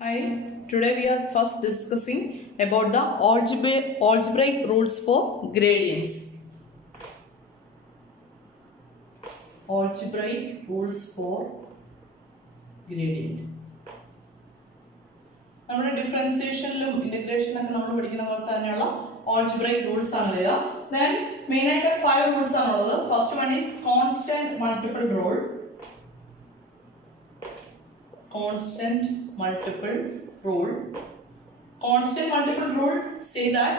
Hi, today we are first discussing about the algebraic rules for gradients. Algebraic rules for gradient. നമ്മുടെ ഡിഫറൻസിയേഷനിലും ഇന്റഗ്രേഷനിലൊക്കെ നമ്മൾ പഠിക്കുന്ന പോലെ തന്നെയുള്ള algebraic rules ആണ് വരിക. Then main ആയിട്ട് 5 rules ആണുള്ളത്. First one is constant multiple rule. Constant multiple rule. Constant multiple rule say that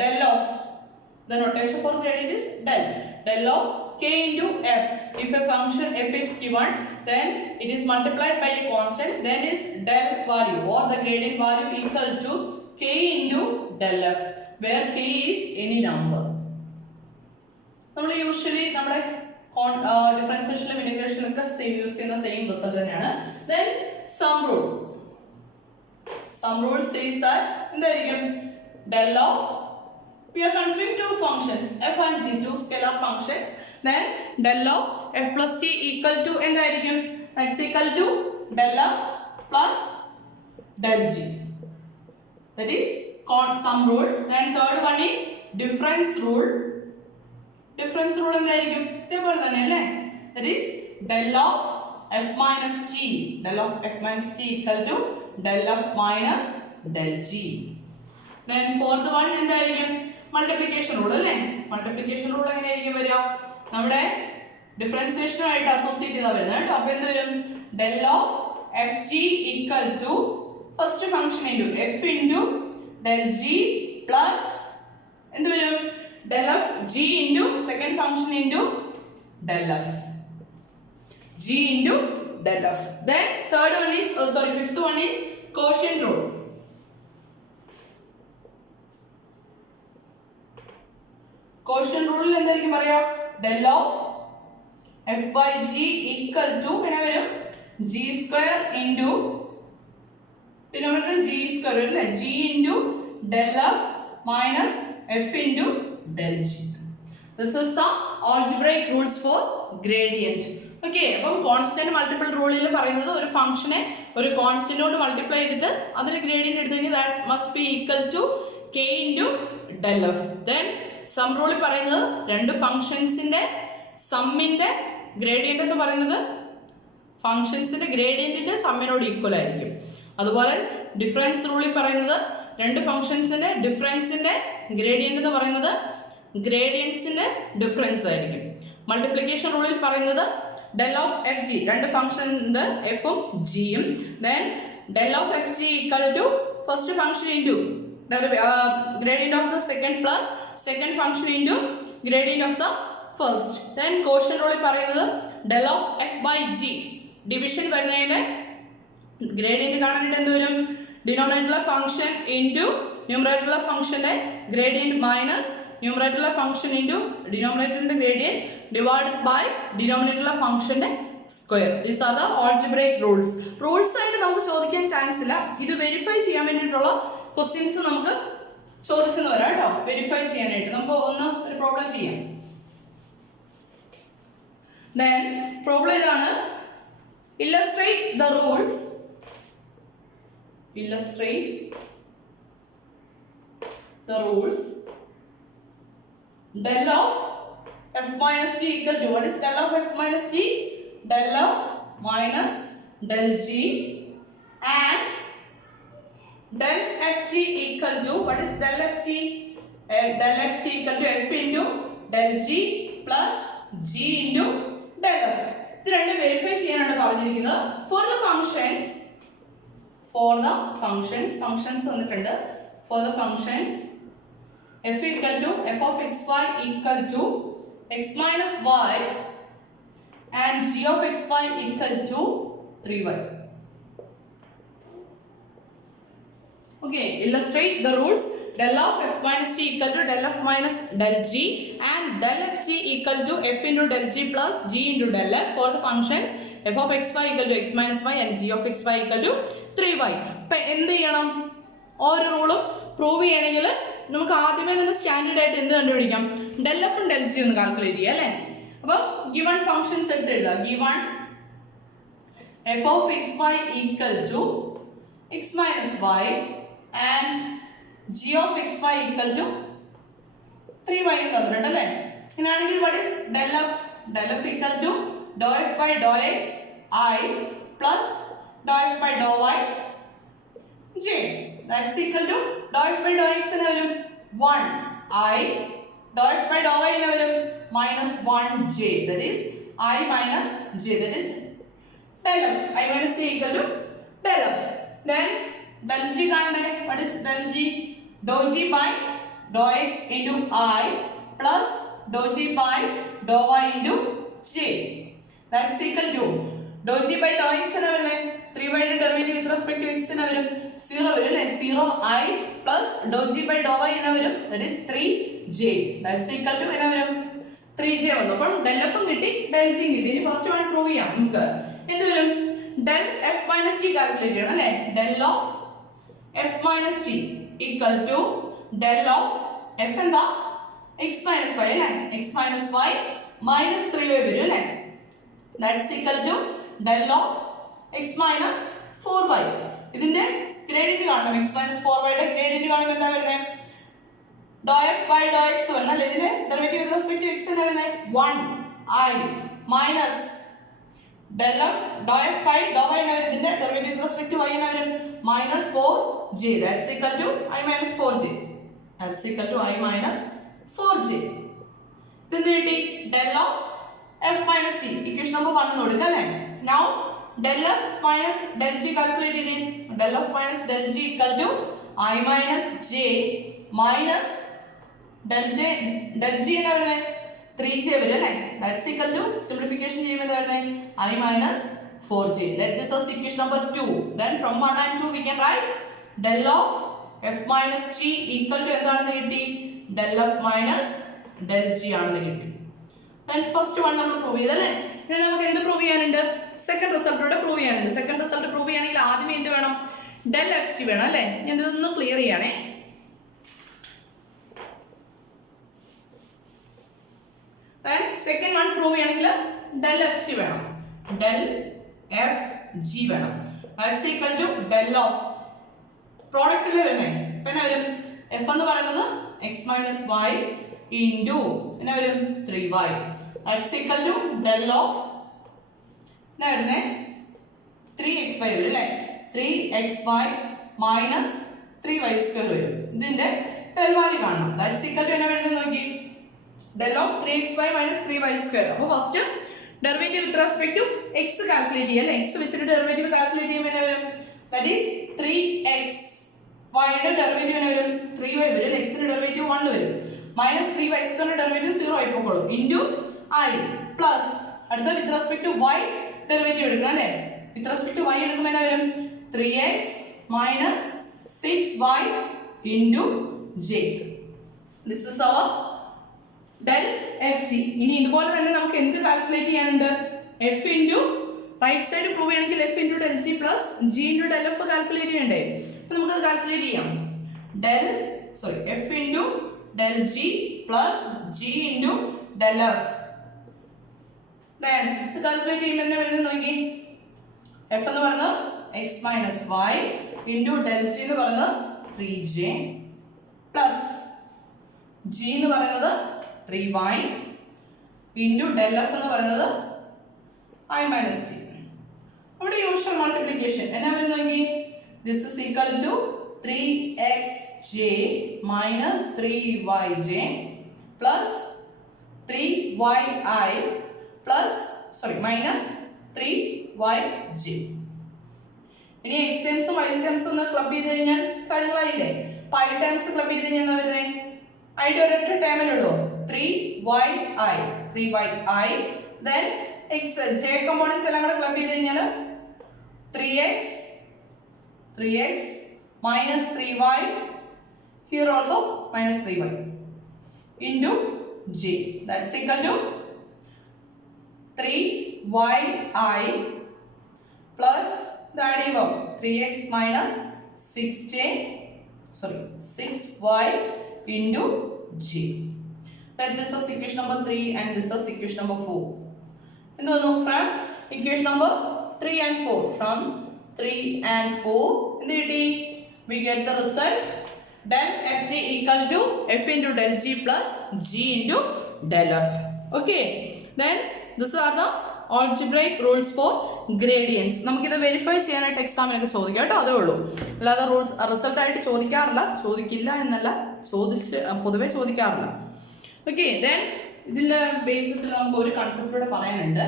del of the notation for gradient is del of k into f. If a function f is given, then it is multiplied by a constant, then is del value or the gradient value equal to k into del f, where k is any number. നമ്മൾ usually നമ്മുടെ ഡിഫറൻസിയേഷനിലും ഇന്റഗ്രേഷനിലൊക്കെ use ചെയ്യുന്ന same result തന്നെയാണ്. Then some rule says that എന്തായിരിക്കും del of, we are considering two functions f and g, two scalar functions. Then del of f plus t equal to എന്തായിരിക്കും, that's equal to del f plus del g. That is some rule. Then third one is difference rule. Difference rule എന്തായിരിക്കും ഇതേപോലെ തന്നെ അല്ലേ, that is del of f minus t, del of f minus t equal to del f minus del g. Then fourth one എന്തായിരിക്കും multiplication rule അല്ലേ. multiplication rule എങ്ങനെയായിരിക്കും വരിക, നമ്മുടെ ഡിഫറൻസിയേഷനുമായിട്ട് associate ചെയ്താൽ വരുന്നത് കേട്ടോ. അപ്പോൾ എന്ത് വരും, del of fg equal to first function into f into del g plus എന്ത് വരും del of g into second function into del f, g into del f. Then third one is fifth one is quotient rule. Quotient rule എന്തായിരിക്കും പറയാ, del of f by g equal to എങ്ങനെ വരും g square into denominator g square അല്ലേ, g into del f minus f into del g. This is the algebraic rules for gradient. Okay, അപ്പം constant multiple റൂളിൽ പറയുന്നത് ഒരു ഫംഗ്ഷനെ ഒരു constant കൊണ്ട് multiply ചെയ്തിട്ട് അതിന് ഗ്രേഡിയന്റ് എടുത്തു കഴിഞ്ഞാൽ that must be equal to k into del f. Then sum റൂളിൽ പറയുന്നത് രണ്ട് ഫംഗ്ഷൻസിന്റെ സമ്മിന്റെ ഗ്രേഡിയന്റ് എന്ന് പറയുന്നത് ഫംഗ്ഷൻസിന്റെ ഗ്രേഡിയന്റിന്റെ സമ്മിനോട് ഈക്വൽ ആയിരിക്കും. അതുപോലെ ഡിഫറൻസ് റൂളിൽ പറയുന്നത് രണ്ട് ഫംഗ്ഷൻസിന്റെ ഡിഫറൻസിന്റെ ഗ്രേഡിയന്റ് എന്ന് പറയുന്നത് ഗ്രേഡിയൻസിന്റെ ഡിഫറൻസ് ആയിരിക്കും. മൾട്ടിപ്ലിക്കേഷൻ റൂളിൽ പറയുന്നത് del of fg, രണ്ട് ഫംഗ്ഷൻ ഉണ്ട് എഫും ജിയും. Then del of fg equal to first function into gradient of the second plus second function into gradient of the first. Then quotient റൂളിൽ പറയുന്നത് del of f by g, division വരുന്നതിന്റെ gradient കാണാനായിട്ട് എന്ത് വരും, ഡിനോമിനേറ്ററിലെ ഫംഗ്ഷൻ ഇൻറ്റു ന്യൂമറേറ്ററിലെ ഫംഗ്ഷന്റെ gradient minus ന്യൂമറേറ്ററിലെ ഫംഗ്ഷൻ ഇൻറ്റു ഡിനോമിനേറ്ററിന്റെ ഗ്രേഡിയന്റ് ഡിവൈഡ് ബൈ ഡിനോമിനേറ്ററിലെ ഫംഗ്ഷന്റെ square. These are the algebraic rules. Rules ആയിട്ട് നമുക്ക് ചോദിക്കാൻ ചാൻസ് ഇല്ല, ഇത് വെരിഫൈ ചെയ്യാൻ വേണ്ടിയിട്ടുള്ള ക്വസ്റ്റ്യൻസ് നമുക്ക് ചോദിച്ചെന്ന് വരാം കേട്ടോ. വെരിഫൈ ചെയ്യാനായിട്ട് നമുക്ക് ഒരു പ്രോബ്ലം ചെയ്യാം. ദെൻ പ്രോബ്ലം ഇതാണ്, illustrate the rules. Illustrate the rules. Del of f minus t equal to, what is del of f minus t? Del of minus del g, and del ft equal to, what is del ft? Del ft equal to f into del g plus g into del f. ഇത് രണ്ട് verify ചെയ്യാനാണ് പറഞ്ഞിരിക്കുന്നത്. For the functions വന്നിട്ടുണ്ട്. For the functions f equal to f of xy equal to x minus y and g of xy equal to 3y. Okay, illustrate the rules. Del of f minus t equal to del f minus del g and del f g equal to f into del g plus g into del f for the functions f of xy equal to x minus y and g of xy equal to 3y. അപ്പോൾ എന്ത് ചെയ്യണം, ഓരോ റൂളും prove ചെയ്യണമെങ്കിൽ നമുക്ക് ആദ്യമേ തന്നെ standard ആയിട്ട് എന്ത് കണ്ടുപിടിക്കാം, del f ഉം del g ഒന്ന് കാൽക്കുലേറ്റ് ചെയ്യാം അല്ലേ. അപ്പോൾ ഗിവൺ ഫംഗ്ഷൻസ് എടുത്ത് എഴുതാം. Given f of xy equal to x minus y and g of xy equal to 3y എന്ന് തന്നിട്ടുണ്ട് അല്ലേ? ഇങ്ങനെയാണെങ്കിൽ what is del f? Del f equal to dou f by dou x I plus dou f by dou y j. That's equal to dou f by dou x എന്ന് വരും 1 I, dou f by dou y എന്ന് വരും minus 1 j. That is I minus j. That is del f. I minus j equal to del f. Then del g കാണണ്ടേ? What is del g? Dou g by dou x into I plus dou g by dou y into j. That's equal to dou g by dou x എന്ന് വരുന്നത് 3y ന്റെ derivative with respect to x എന്ന് വരും 0 വരും അല്ലേ? 0 I plus dou g by dou y എന്ന് വരും. That is 3j. That's equal to എന്ന് വരും 3j വന്നു. അപ്പോൾ del f കിട്ടി, del g കിട്ടി. ഇനി ഫസ്റ്റ് വൺ പ്രൂവ് ചെയ്യാം നമുക്ക്. എന്ത് വരും? del f minus g calculate ചെയ്യണം അല്ലേ? del of f minus g equal to del of f എന്താ? x minus y അല്ലേ? x minus y minus 3y വരും അല്ലേ? That's equal to del of x minus 4y. ഇതിന്റെ gradient കാണണം. x minus 4y യുടെ gradient കാണുമ്പോൾ എന്താ വരുന്നത്? dou f by dou x വരണം അല്ലേ? ഇതിന്റെ derivative with respect to x എന്താ വരുന്നത്? 1 I minus del f dou f by dou y എന്നാ വരും? ഇതിന്റെ derivative with respect to y എന്നാ വരും? minus 4j. That's equal to I minus 4j. That's equal to I minus 4j. ഇതെന്ത് കിട്ടി? del of f minus g. Equation number 1 എന്ന് കൊടുക്കാം അല്ലേ? Now del f minus del g calculate ചെയ്തേ. del f minus del g equal to I minus j minus del g എന്നാ വരുന്നത്? 3j വരും അല്ലേ? That's equal to simplification ചെയ്യുമ്പോൾ എന്താ വരുന്നത്? I minus 4j. Let this as equation number 2. Then from 1 and 2 we can write del of f minus g equal to എന്താണെന്ന് കിട്ടി? del f minus del g ആണെന്ന് കിട്ടി. Then first one നമ്മൾ prove ചെയ്തല്ലേ? ഇനി നമുക്ക് എന്ത് പ്രൂവ് ചെയ്യാനുണ്ട്? സെക്കൻഡ് റിസൾട്ടോടെ പ്രൂവ് ചെയ്യാനുണ്ട്. സെക്കൻഡ് റിസൾട്ട് പ്രൂവ് ചെയ്യണമെങ്കിൽ ആദ്യമേ എന്ത് വേണം? del f g വേണം അല്ലേ? ഞാൻ ഇതൊന്ന് ക്ലിയർ ചെയ്യണേ. Then second one പ്രൂവ് ചെയ്യണമെങ്കിൽ del f g വേണം. del f g വേണം. That's equal to del of product അല്ലേ വരുന്നത്? ഇപ്പം എന്നാ വരും? f എന്ന് പറയുന്നത് x minus y into എന്നാ വരും? 3y. That's equal to del of എന്നാ വരുന്നത്? 3xy വരും അല്ലേ? 3xy minus 3y square വരും. ഇതിന്റെ del വാല്യൂ കാണണം. That's equal to എന്നാ വരുന്നത് നോക്കി? del of 3xy minus 3y square. അപ്പോൾ first derivative with respect to x calculate ചെയ്യുക അല്ലേ? x വെച്ചിട്ട് ഡെറിവേറ്റീവ് കാൽക്കുലേറ്റ് ചെയ്യുമ്പോൾ എന്നാ വരും? ദാറ്റ് ഈസ് 3x y യുടെ ഡെറിവേറ്റീവ് എന്നാ വരും? 3y വരും അല്ലേ? x ന്റെ ഡെറിവേറ്റീവ് 1 വരും. മൈനസ് 3y സ്ക്വയറിന്റെ ഡെറിവേറ്റീവ് 0 ആയി പോകോളും. ഇൻറ്റു I പ്ലസ് അടുത്ത with respect to y derivative എടുക്കണം അല്ലേ? വിത്ത് റെസ്പെക്ട് ടു y എടുക്കുമ്പോൾ എന്നാ വരും? 3x minus 6y into j. This is our del f g. ഇനി ഇതുപോലെ തന്നെ നമുക്ക് എന്ത് കാൽക്കുലേറ്റ് ചെയ്യാനുണ്ട്? f into right side prove ചെയ്യണമെങ്കിൽ f into del g plus g into del f calculate ചെയ്യണ്ടേ? അപ്പോൾ നമുക്കത് കാൽക്കുലേറ്റ് ചെയ്യാം. f into del g plus g into del f. Then ഇത് കാൽക്കുലേറ്റ് ചെയ്യുമ്പോൾ എന്താ വരുന്നത് നോക്കി? f എന്ന് പറയുന്നത് x minus y into del g എന്ന് പറയുന്നത് 3j പ്ലസ് g എന്ന് പറയുന്നത് 3y ഇൻറ്റു del f എന്ന് പറയുന്നത് I minus g. നമ്മുടെ യൂഷ്വൽ മൾട്ടിപ്ലിക്കേഷൻ എന്നാ വരുന്നത് നോക്കി? This is equal to 3xj minus 3yj plus 3yi plus minus 3yj. ഇനി x ടൈംസും y ടൈംസും ഒന്ന് ക്ലബ് ചെയ്ത് കഴിഞ്ഞാൽ കാര്യങ്ങളായില്ലേ? പൈ ടൈംസ് ക്ലബ് ചെയ്ത് കഴിഞ്ഞാൽ എന്താ വരുന്നത്? ഐയുടെ ഒരൊറ്റ ടൈമിലുള്ളൂ 3yi. Then x j components എല്ലാം കൂടെ ക്ലബ് ചെയ്ത് കഴിഞ്ഞാൽ 3x minus 3y, here also minus 3y into j. That's equal to 3yi plus the additive of 3x minus 6y into j. Let this is equation number 3 and this is equation number 4. And from equation number 3 and 4, from 3 and 4. എന്ത് കിട്ടി? We get the result del Fg equal to F into del G plus G into del F. Okay. Then these are the algebraic rules for gradients. നമുക്കിത് verify ചെയ്യാനായിട്ട് എക്സാമിനൊക്കെ ചോദിക്കാം കേട്ടോ, അതേ ഉള്ളൂ. അല്ലാതെ rules റിസൾട്ടായിട്ട് ചോദിക്കാറില്ല, ചോദിക്കില്ല എന്നല്ല, പൊതുവെ ചോദിക്കാറില്ല. ഓക്കെ. ദെൻ ഇതിൻ്റെ ബേസിസിൽ നമുക്ക് ഒരു കൺസെപ്റ്റ് കൂടെ പറയാനുണ്ട്.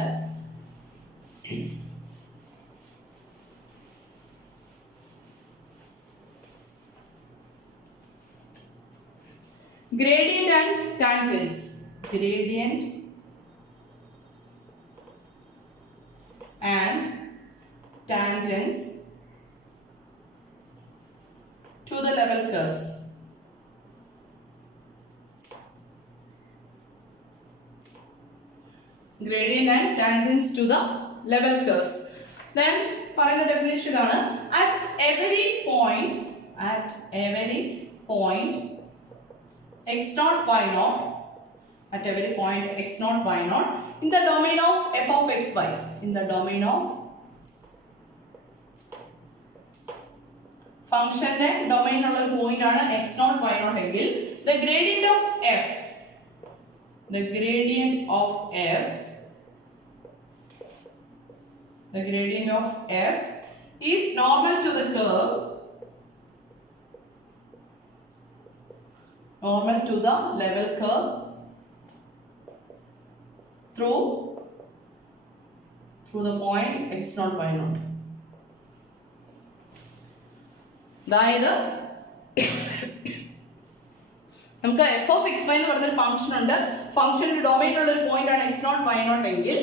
Gradient and tangents. Gradient and tangents to the level curves. Gradient and tangents to the level curves. Then പറയുന്ന definition ആണ്, at every point x0 y0, at every point x0 y0 in the domain of f of xy, in the domain of ഫംഗ്ഷന്റെ domain ഉള്ള ഒരു point ആണ് x0 y0 എങ്കിൽ the gradient of f is normal to the curve, normal to the level curve through the point x0 y0. അതായത് നമുക്ക് f of xy എന്ന് പറയുന്ന ഒരു ഫംഗ്ഷൻ ഉണ്ട്. ഫംഗ്ഷന്റെ ഡൊമൈൻ ഉള്ള ഒരു പോയിന്റ് ആണ് x0 y0 എങ്കിൽ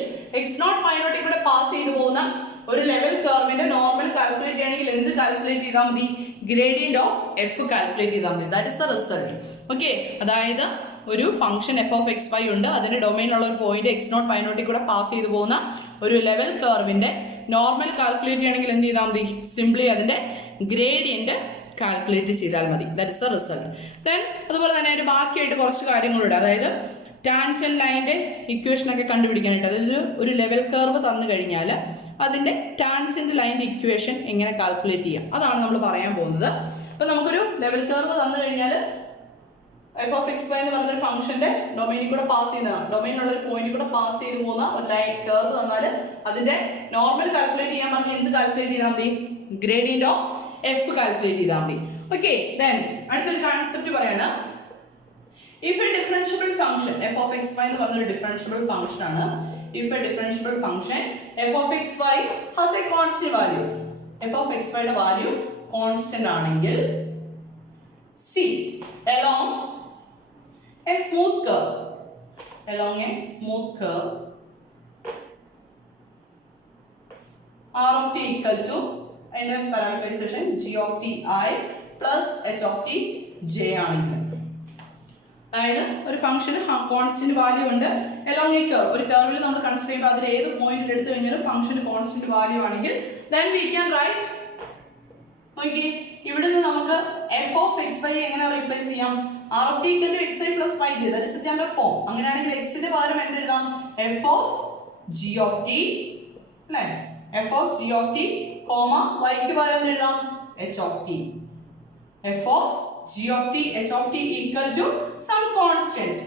x0 y0 കൂടെ പാസ് ചെയ്തു പോകുന്ന ഒരു ലെവൽ കർവിന്റെ നോർമൽ കാൽക്കുലേറ്റ് ചെയ്യണമെങ്കിൽ എന്ത് കാൽക്കുലേറ്റ് ചെയ്താൽ മതി? ഗ്രേഡിയന്റ് ഓഫ് എഫ് കാൽക്കുലേറ്റ് ചെയ്താൽ മതി. That is the result. Okay. അതായത് ഒരു function F of X Y ഉണ്ട്, അതിന്റെ ഡൊമൈനിലുള്ള ഒരു പോയിന്റ് x0 y0 കൂടെ പാസ് ചെയ്തു പോകുന്ന ഒരു ലെവൽ കർവിന്റെ നോർമൽ കാൽക്കുലേറ്റ് ചെയ്യണമെങ്കിൽ എന്ത് ചെയ്താൽ മതി? സിംപ്ലി അതിന്റെ ഗ്രേഡിയന്റ് കാൽക്കുലേറ്റ് ചെയ്താൽ മതി. That is the result. Then അതുപോലെ തന്നെ അതിന്റെ ബാക്കിയായിട്ട് കുറച്ച് കാര്യങ്ങളുണ്ട്. അതായത് ടാൻജന്റ് ലൈനിന്റെ ഇക്വേഷൻ ഒക്കെ കണ്ടുപിടിക്കാനായിട്ട്, അതായത് ഒരു ലെവൽ കർവ് തന്നു കഴിഞ്ഞാൽ അതിന്റെ ടാൻജന്റ് ലൈനിന്റെ ഇക്വേഷൻ എങ്ങനെ കാൽക്കുലേറ്റ് ചെയ്യാം, അതാണ് നമ്മൾ പറയാൻ പോകുന്നത്. അപ്പോൾ നമുക്കൊരു ലെവൽ കർവ് തന്നു കഴിഞ്ഞാൽ എഫ് ഓഫ് എക്സ് വൈ എന്ന് പറയുന്ന ഫംഗ്ഷന്റെ ഡൊമൈനിൽ കൂടെ പാസ് ചെയ്യുന്ന, ഡൊമൈനിലുള്ള ഒരു പോയിന്റിൽ കൂടെ പാസ് ചെയ്ത് പോകുന്ന ഒരു ലൈൻ കർവ് തന്നാൽ അതിന്റെ നോർമൽ കാൽക്കുലേറ്റ് ചെയ്യാൻ പറഞ്ഞാൽ എന്ത് കാൽക്കുലേറ്റ് ചെയ്താൽ മതി? ഗ്രേഡിയന്റ് ഓഫ് എഫ് കാൽക്കുലേറ്റ് ചെയ്താൽ മതി. ഓക്കെ. ദെൻ അടുത്തൊരു കോൺസെപ്റ്റ് പറയാണ്, if a differentiable function f of xy എന്ന് പറഞ്ഞ ഒരു differentiable function ആണ്, if a differentiable function f of xy has a constant value, f of xy യുടെ വാല്യൂ കോൺസ്റ്റന്റ് ആണെങ്കിൽ c along a smooth curve r of t equal to അതിന്റെ parameterisation g of t I plus h of t j ആണെങ്കിൽ, അതായത് ഒരു ഫംഗ്ഷന് constant value ഉണ്ട് along a curve, ഒരു കർവിൽ നമ്മൾ കൺസിഡർ ചെയ്യുമ്പോൾ അതിൽ ഏത് പോയിന്റിൽ എടുത്തു കഴിഞ്ഞാലും ഫംഗ്ഷന് കോൺസ്റ്റന്റ് വാല്യൂ ആണെങ്കിൽ then we can write, okay, ഇവിടെ നിന്ന് നമുക്ക് f of xy എങ്ങനെ റീപ്ലേസ് ചെയ്യാം? r of t equal to xi plus yj, that is the general form. അങ്ങനെയാണെങ്കിൽ x ന്റെ പകരം എന്ത് എഴുതാം? f of g of t, അല്ലേ? f of g of t, y ക്ക് പകരം എന്ത് എഴുതാം? h of t. f of g of t, h of t equal to some constant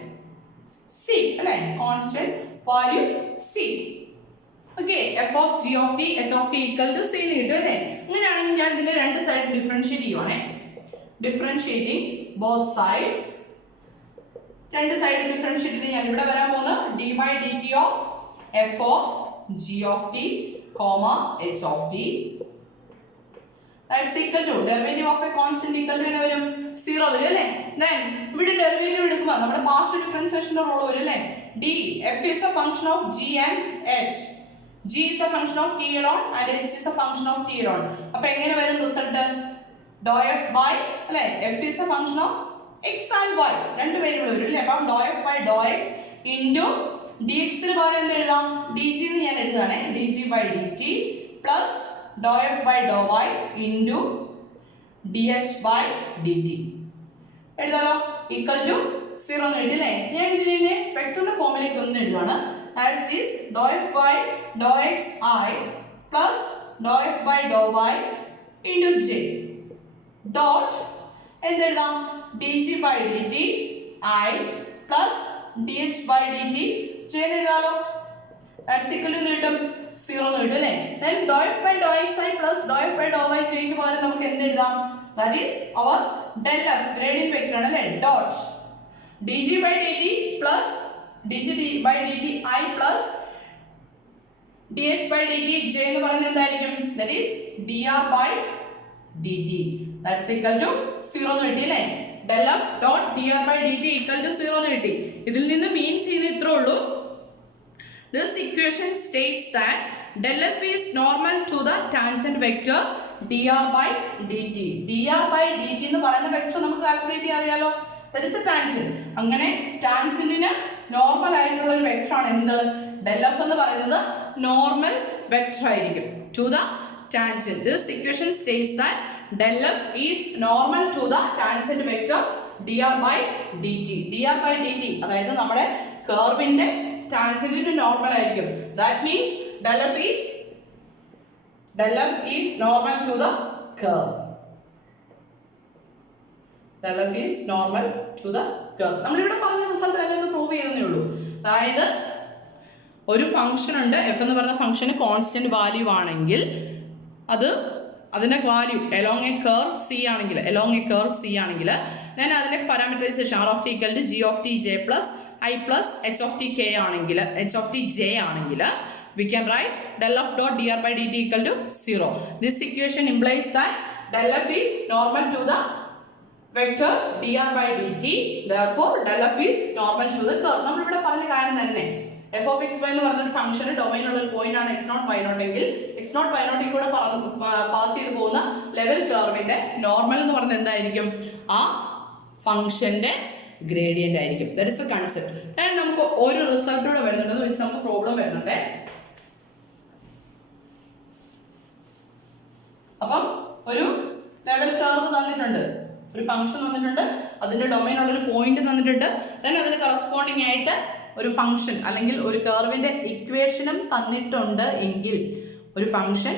c, അല്ലേ? constant value c. Okay, f of g of t, h of t equal to c എന്ന് കിട്ടും അല്ലേ? അങ്ങനെയാണെങ്കിൽ ഞാൻ ഇതിന്റെ രണ്ട് side differentiate ചെയ്യുവാണേ. Differentiating both sides, രണ്ട് സൈഡ് ഡിഫറൻഷിയേറ്റ് ചെയ്ത് ഞാൻ ഇവിടെ വരാൻ പോകുന്നത് d by dt of f of g of t, h of t, that's equal to derivative of a constant equal to என்ன വരും? 0 വരും അല്ലേ? then ഇവിടെ ഡെറിവേറ്റീവ് എടുക്കുമ്പോൾ നമ്മുടെ പാർഷ്യൽ ഡിഫറൻഷിയേഷന്റെ റൂൾ വരും അല്ലേ? d, f is a function of g and h, g is a function of t alone and h is a function of t alone. അപ്പോൾ എങ്ങനെ വരും റിസൾട്ട്? dou f by, അല്ലേ? f is a function of x and y, രണ്ട് variable വരും അല്ലേ? അപ്പോൾ dou f by dou x into dx ന് പകരം എന്ത് എഴുതാം? dg എന്ന് ഞാൻ എഴുതുകയാണ്, dg by dt plus dou f by dou y into dh by dt. എഴുതാലോ? equal to 0 എന്ന് എഴുതില്ലേ? ഞാൻ ഇതിനെ വെക്ടറിന്റെ ഫോമിലേക്ക് ഒന്ന് എഴുതുകയാണ്. That is dou f by dou x I plus doe F by doe Y into J dot എന്തെഴുതാം D G by D T I plus D H by D T J എഴുതാലോ. That's equal to കിട്ടും 0 എന്ന് കിട്ടും അല്ലേ. then doe F by doe X I plus doe F by doe Y ജെക്ക് പകരം നമുക്ക് എന്ത് എഴുതാം? that is our del f gradient vector ആണ് അല്ലേ. Dot D G by D T plus D G by D T I plus D H by D T J എന്ന് പറയുന്നത് എന്തായിരിക്കും? that is dr by dt that's equal to 0 എന്ന് കിട്ടി അല്ലേ. del f dot dr by dt equal to 0 എന്ന് കിട്ടി. ഇതിൽ നിന്ന് മീൻ ചെയ്യുന്ന ഇത്രേ ഉള്ളൂ. This equation states that del f is normal to the tangent vector dr by dt. dr by dt എന്ന് പറയുന്ന വെക്ടർ നമുക്ക് കാൽക്കുലേറ്റ് ചെയ്യാൻ അറിയാലോ. that is a tangent. അങ്ങനെ ടാൻജന്റിന് നോർമൽ ആയിട്ടുള്ള ഒരു വെക്ടർ ആണ് എന്ത്? del f എന്ന് പറയുന്നത് നോർമൽ വെക്ടർ ആയിരിക്കും to the tangent. This equation states that del f is normal to the tangent vector dr by dt. dr by dt അതായത് നമ്മുടെ കർവിന്റെ ടാൻജന്റിന് നോർമൽ ആയിരിക്കും. That means del f is normal to the curve. del f is normal to the curve. നമ്മൾ ഇവിടെ പറഞ്ഞ result തന്നെ ഒന്ന് prove ചെയ്യുന്നേ ഉള്ളൂ. അതായത് ഒരു ഫംഗ്ഷൻ ഉണ്ട്, എഫ് എന്ന് പറയുന്ന ഫംഗ്ഷന് കോൺസ്റ്റന്റ് വാല്യൂ ആണെങ്കിൽ അതിന്റെ value along a curve c ആണെങ്കിൽ ഞാൻ അതിന്റെ parameterisation r of t equal to g of t j plus I plus h of t k ആണെങ്കിൽ h of t j ആണെങ്കിൽ we can write del f dot dr by dt equal to 0. This equation implies that del f is normal to the vector dr by dt. Therefore del f is normal to the curve. നമ്മൾ ഇവിടെ പറഞ്ഞ കാര്യം തന്നെ f of x y എന്ന് പറയുന്ന ഒരു ഫംഗ്ഷന് domain ഉള്ള ഒരു പോയിന്റ് ആണ് x0 y0 എങ്കിൽ x0 y0 കൂടെ പാസ് ചെയ്തു പോകുന്ന ലെവൽ കർവിന്റെ നോർമൽ എന്ന് പറയുന്നത് എന്തായിരിക്കും? ആ ഫംഗ്ഷന്റെ ഗ്രേഡിയന്റ് ആയിരിക്കും. That is A concept. And നമുക്ക് ഒരു റിസൾട്ട് കൂടെ വരുന്നുണ്ട്, നമുക്ക് പ്രോബ്ലം വരുന്നുണ്ട്. അപ്പം ഒരു ലെവൽ കർവ് തന്നിട്ടുണ്ട്, ഒരു ഫംഗ്ഷൻ തന്നിട്ടുണ്ട്, അതിന്റെ ഡൊമൈൻ ഉള്ള ഒരു പോയിന്റ് തന്നിട്ടുണ്ട്, ദെൻ അതിന് കറസ്പോണ്ടിങ് ആയിട്ട് ഒരു ഫംഗ്ഷൻ അല്ലെങ്കിൽ ഒരു കർവിന്റെ ഇക്വേഷനും തന്നിട്ടുണ്ട് എങ്കിൽ ഒരു ഫംഗ്ഷൻ